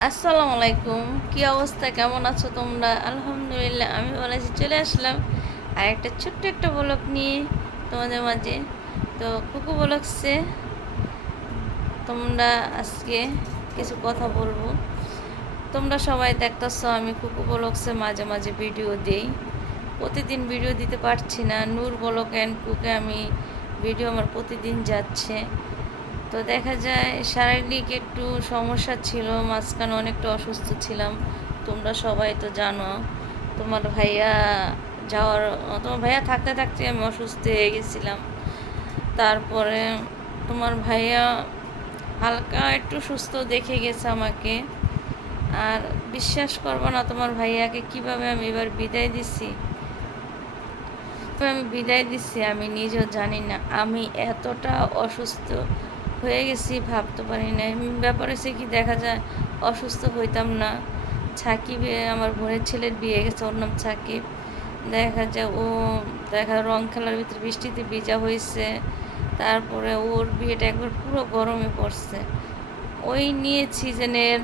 আসসালামু আলাইকুম, কি অবস্থা, কেমন আছো তোমরা? আলহামদুলিল্লাহ, আমি ভালো আছি। চলে আসলাম আর একটা ছোট্ট একটা ব্লগ নিয়ে তোমাদের মাঝে। তো কুকু ব্লগসে তোমরা আজকে কিছু কথা বলবো। তোমরা সবাই দেখতেছো আমি কুকু ব্লগসে মাঝে মাঝে ভিডিও দিই। প্রতিদিন ভিডিও দিতে পারছি না। নূর ব্লগ অ্যান্ড কুকে আমি ভিডিও আমার প্রতিদিন যাচ্ছে। তো দেখা যায় শারীরিক একটু সমস্যা ছিল, মাঝখানে অনেকটা অসুস্থ ছিলাম। তোমরা সবাই তো জানো। তোমার ভাইয়া যাওয়ার তোমার ভাইয়া থাকতে থাকতে আমি অসুস্থ হয়ে গেছিলাম। তারপরে তোমার ভাইয়া হালকা একটু সুস্থ দেখে গেছে আমাকে। আর বিশ্বাস করবো না, তোমার ভাইয়াকে কিভাবে আমি এবার বিদায় দিছি। আমি বিদায় দিচ্ছি আমি নিজেও জানি না। আমি এতটা অসুস্থ হয়ে গেছি ভাবতে পারি না। ব্যাপার হচ্ছে কি, দেখা যায় অসুস্থ হইতাম না। সাকিব আমার বোনের ছেলের বিয়ে গেছে, ওর নাম সাকিব। দেখা যায় রং খেলার ভিতরে বৃষ্টিতে ভিজা হয়েছে। তারপরে ওর বিয়েটা একবার পুরো গরমে পড়ছে। ওই নিয়ে সিজনের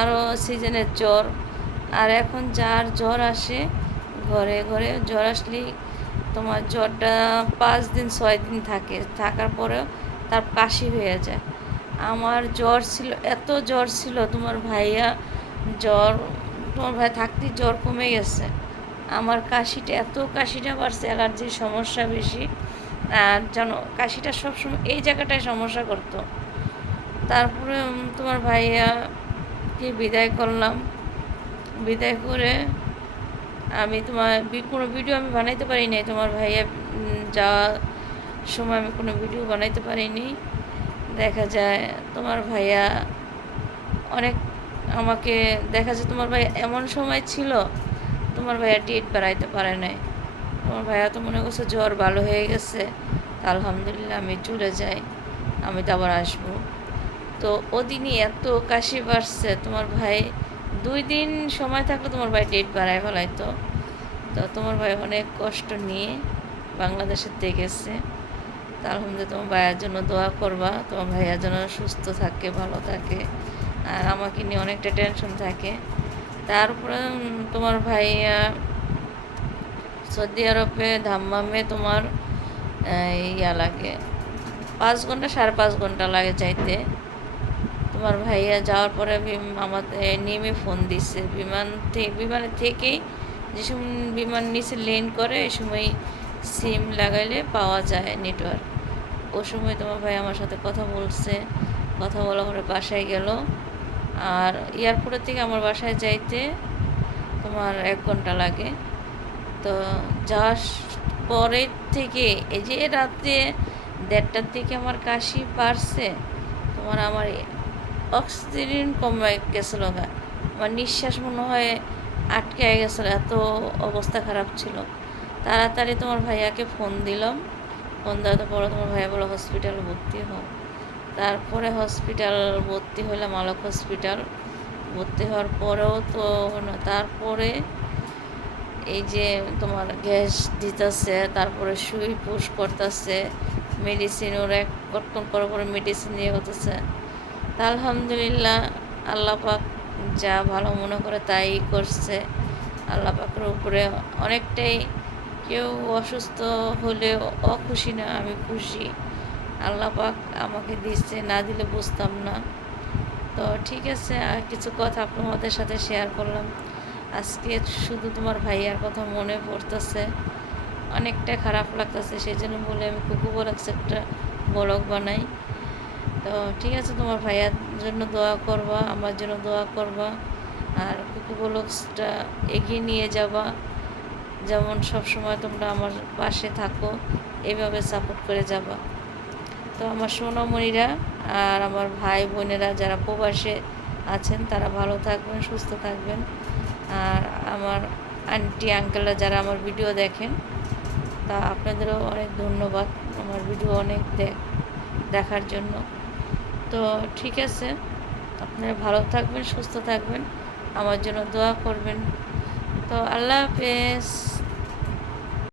আরও সিজনের জ্বর। আর এখন যার জ্বর আসে, ঘরে ঘরে জ্বর আসলেই তোমার জ্বরটা 5 দিন 6 দিন থাকে, থাকার পরেও তার কাশি হয়ে যায়। আমার জ্বর ছিল, এত জ্বর ছিল, জ্বর তোমার ভাই থাকতেই জ্বর কমে গেছে। আমার কাশিটা বাড়ছে, অ্যালার্জির সমস্যা বেশি। আর জানো, কাশিটা সবসময় এই জায়গাটায় সমস্যা করতো। তারপরে তোমার ভাইয়াকে বিদায় করলাম। বিদায় করে আমি কোনো ভিডিও আমি বানাইতে পারি নাই। তোমার ভাইয়া যাওয়ার সময় আমি কোনো ভিডিও বানাইতে পারিনি। দেখা যায় তোমার ভাইয়া অনেক আমাকে, দেখা যায় তোমার ভাইয়া এমন সময় ছিল, তোমার ভাইয়া ডেট বাড়াইতে পারে নাই। তোমার ভাইয়া তো মনে করছে জ্বর ভালো হয়ে গেছে, আলহামদুলিল্লাহ আমি চলে যাই, আমি তো আবার আসবো। তো ওদিনই এত কাশি বাড়ছে, তোমার ভাই 2 দিন সময় থাকলে তোমার ভাই ডেট বাড়ায় ফেলাইতো। তো তোমার ভাই অনেক কষ্ট নিয়ে বাংলাদেশের দেখেছে। তা আলহামদুলিল্লাহ, তোমার ভাইয়ের জন্য দোয়া করবা, তোমার ভাইয়ার জন্য সুস্থ থাকে, ভালো থাকে। আর আমাকে নিয়ে অনেকটা টেনশন থাকে। তারপরে তোমার ভাইয়া সৌদি আরবে দাম্মামে তোমার ইয়া লাগে 5 ঘন্টা, 5.5 ঘন্টা লাগে যাইতে। তোমার ভাইয়া যাওয়ার পরে আমাদের নেমে ফোন দিছে বিমানের থেকেই। যে সময় বিমান নিচে ল্যান্ড করে, এই সময় সিম লাগাইলে পাওয়া যায় নেটওয়ার্ক। ও সময় তোমার ভাই আমার সাথে কথা বলছে। কথা বলা পরে বাসায় গেল। আর এয়ারপোর্টের থেকে আমার বাসায় যাইতে তোমার 1 ঘন্টা লাগে। তো যাওয়ার পরের থেকে এই যে রাত্রে 1:30টার দিকে আমার কাশি বাড়ছে। আমার অক্সিজেন কমে গেছিলো, আমার নিঃশ্বাস মনে হয় আটকে গেছিলো, এত অবস্থা খারাপ ছিল। তাড়াতাড়ি তোমার ভাইয়াকে ফোন দিলাম। ফোন দেওয়ার পরে তোমার ভাইয়া বলো হসপিটালে ভর্তি হও। তারপরে হসপিটাল ভর্তি হলাম, আলোক হসপিটাল। ভর্তি হওয়ার পরেও তো তারপরে এই যে তোমার গ্যাস দিতেছে, তারপরে সুই পুশ করতেছে, মেডিসিন ওরা কতক্ষণ পরে পরে মেডিসিন দিয়ে করতেছে। তা আলহামদুলিল্লাহ, আল্লাহ পাক যা ভালো মনে করে তাই করছে। আল্লাহ পাকের উপরে অনেকটাই, কেউ অসুস্থ হলে অখুশি না, আমি খুশি। আল্লাহ পাক আমাকে দিচ্ছে, না দিলে বুঝতাম না। তো ঠিক আছে, আর কিছু কথা আপনাদের সাথে শেয়ার করলাম আজকে। শুধু তোমার ভাইয়ার কথা মনে পড়তেছে, অনেকটা খারাপ লাগতেছে, সেই জন্য বলে আমি কুকু ব্লগস একটা ব্লগ বানাই। তো ঠিক আছে, তোমার ভাইয়ার জন্য দোয়া করবা, আমার জন্য দোয়া করবা। আর কুকু ব্লগসটা এগিয়ে নিয়ে যাবা, যেমন সব সময় তোমরা আমার পাশে থাকো, এভাবে সাপোর্ট করে যাবা। তো আমার সোনামণিরা আর আমার ভাই বোনেরা যারা প্রবাসে আছেন, তারা ভালো থাকবেন, সুস্থ থাকবেন। আর আমার আন্টি আঙ্কেলরা যারা আমার ভিডিও দেখেন, তা আপনাদেরও অনেক ধন্যবাদ আমার ভিডিও অনেক দেখার জন্য। তো ঠিক আছে, আপনারা ভালো থাকবেন, সুস্থ থাকবেন, আমার জন্য দোয়া করবেন। তো আল্লাহ হাফেজ।